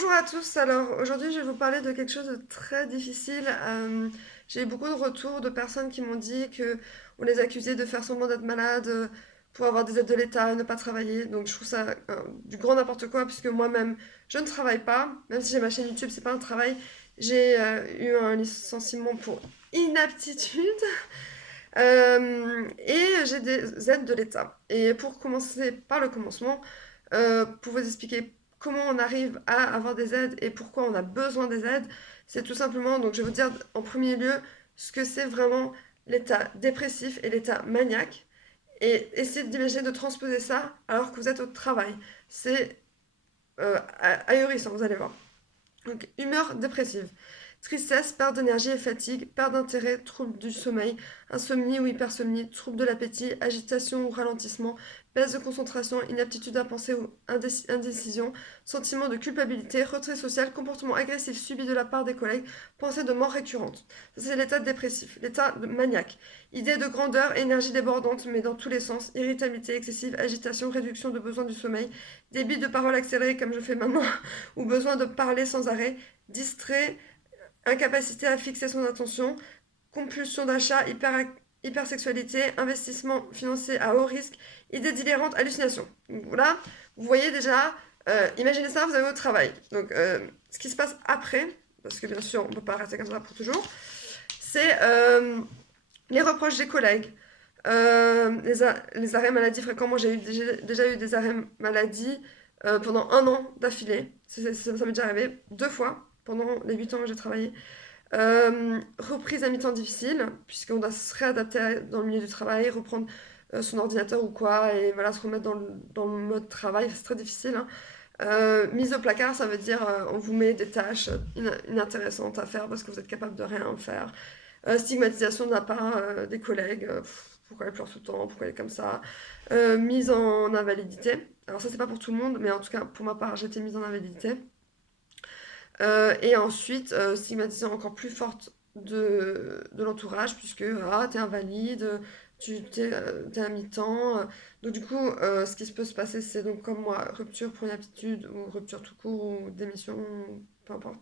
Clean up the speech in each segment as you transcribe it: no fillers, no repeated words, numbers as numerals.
Bonjour à tous, alors aujourd'hui je vais vous parler de quelque chose de très difficile. J'ai eu beaucoup de retours de personnes qui m'ont dit que on les accusait de faire semblant d'être malades pour avoir des aides de l'État et ne pas travailler. Donc je trouve ça du grand n'importe quoi puisque moi-même je ne travaille pas, même si j'ai ma chaîne YouTube, c'est pas un travail. J'ai eu un licenciement pour inaptitude et j'ai des aides de l'État. Et pour commencer par le commencement, pour vous expliquer comment on arrive à avoir des aides et pourquoi on a besoin des aides, c'est tout simplement, donc je vais vous dire en premier lieu ce que c'est vraiment l'état dépressif et l'état maniaque et essayer d'imaginer de transposer ça alors que vous êtes au travail. C'est ahurissant, vous allez voir. Donc, humeur dépressive. Tristesse, perte d'énergie et fatigue, perte d'intérêt, trouble du sommeil, insomnie ou hypersomnie, trouble de l'appétit, agitation ou ralentissement, baisse de concentration, inaptitude à penser ou indécision, sentiment de culpabilité, retrait social, comportement agressif subi de la part des collègues, pensée de mort récurrente. Ça, c'est l'état dépressif. L'état maniaque. Idée de grandeur, énergie débordante, mais dans tous les sens, irritabilité excessive, agitation, réduction de besoin du sommeil, débit de parole accéléré comme je fais maintenant, ou besoin de parler sans arrêt, distrait, incapacité à fixer son attention, compulsion d'achat, hypersexualité, investissement financier à haut risque, idées délirantes, hallucinations. Donc voilà, vous voyez déjà, imaginez ça, vous avez votre travail. Donc ce qui se passe après, parce que bien sûr on ne peut pas rester comme ça pour toujours, c'est les reproches des collègues, les arrêts maladie fréquents. Moi j'ai déjà eu des arrêts maladie pendant un an d'affilée. Ça m'est déjà arrivé 2 fois pendant les 8 ans que j'ai travaillé. Reprise à mi-temps difficile, puisqu'on doit se réadapter dans le milieu du travail, reprendre son ordinateur ou quoi, et voilà, se remettre dans le mode travail, c'est très difficile, hein. Mise au placard, ça veut dire on vous met des tâches inintéressantes à faire parce que vous êtes capable de rien faire. Stigmatisation de la part des collègues, pourquoi elle pleure tout le temps, pourquoi elle est comme ça. Mise en invalidité. Alors ça c'est pas pour tout le monde, mais en tout cas pour ma part j'ai été mise en invalidité. Et ensuite, stigmatisation encore plus forte de l'entourage, puisque ah, t'es invalide, t'es à mi-temps. Donc, du coup, ce qui peut se passer, c'est donc comme moi, rupture pour inaptitude, ou rupture tout court, ou démission, peu importe.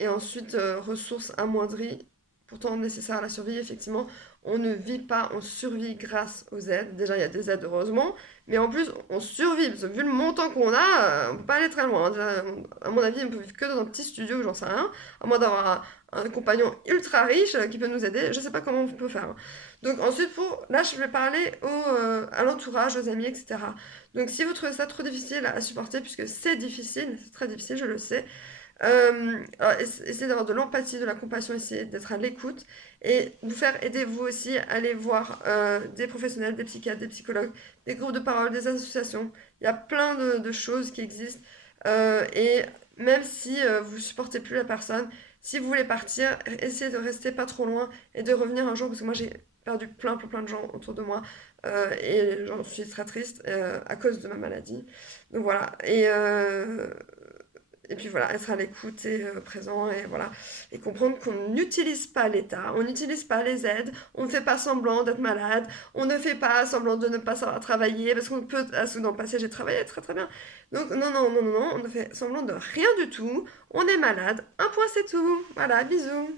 Et ensuite, ressources amoindries, pourtant nécessaires à la survie, effectivement. On ne vit pas, on survit grâce aux aides. Déjà, il y a des aides, heureusement, mais en plus, on survit, parce que vu le montant qu'on a, on peut pas aller très loin, hein. Déjà, à mon avis, on peut vivre que dans un petit studio, j'en sais rien, à moins d'avoir un compagnon ultra riche qui peut nous aider. Je sais pas comment on peut faire, hein. Donc ensuite, là, je vais parler à l'entourage, aux amis, etc. Donc si vous trouvez ça trop difficile à supporter, puisque c'est difficile, c'est très difficile, je le sais, alors, essayez d'avoir de l'empathie, de la compassion, essayez d'être à l'écoute et vous faire aider vous aussi à aller voir des professionnels, des psychiatres, des psychologues, des groupes de parole, des associations. Il y a plein de choses qui existent et même si vous supportez plus la personne, si vous voulez partir, essayez de rester pas trop loin et de revenir un jour parce que moi j'ai perdu plein de gens autour de moi et j'en suis très triste à cause de ma maladie. Donc voilà. Et puis voilà, être à l'écoute et présent et voilà. Et comprendre qu'on n'utilise pas l'État, on n'utilise pas les aides, on ne fait pas semblant d'être malade, on ne fait pas semblant de ne pas savoir travailler, parce qu'on peut, dans le passé j'ai travaillé très très bien. Donc non, on ne fait semblant de rien du tout, on est malade, un point c'est tout. Voilà, bisous.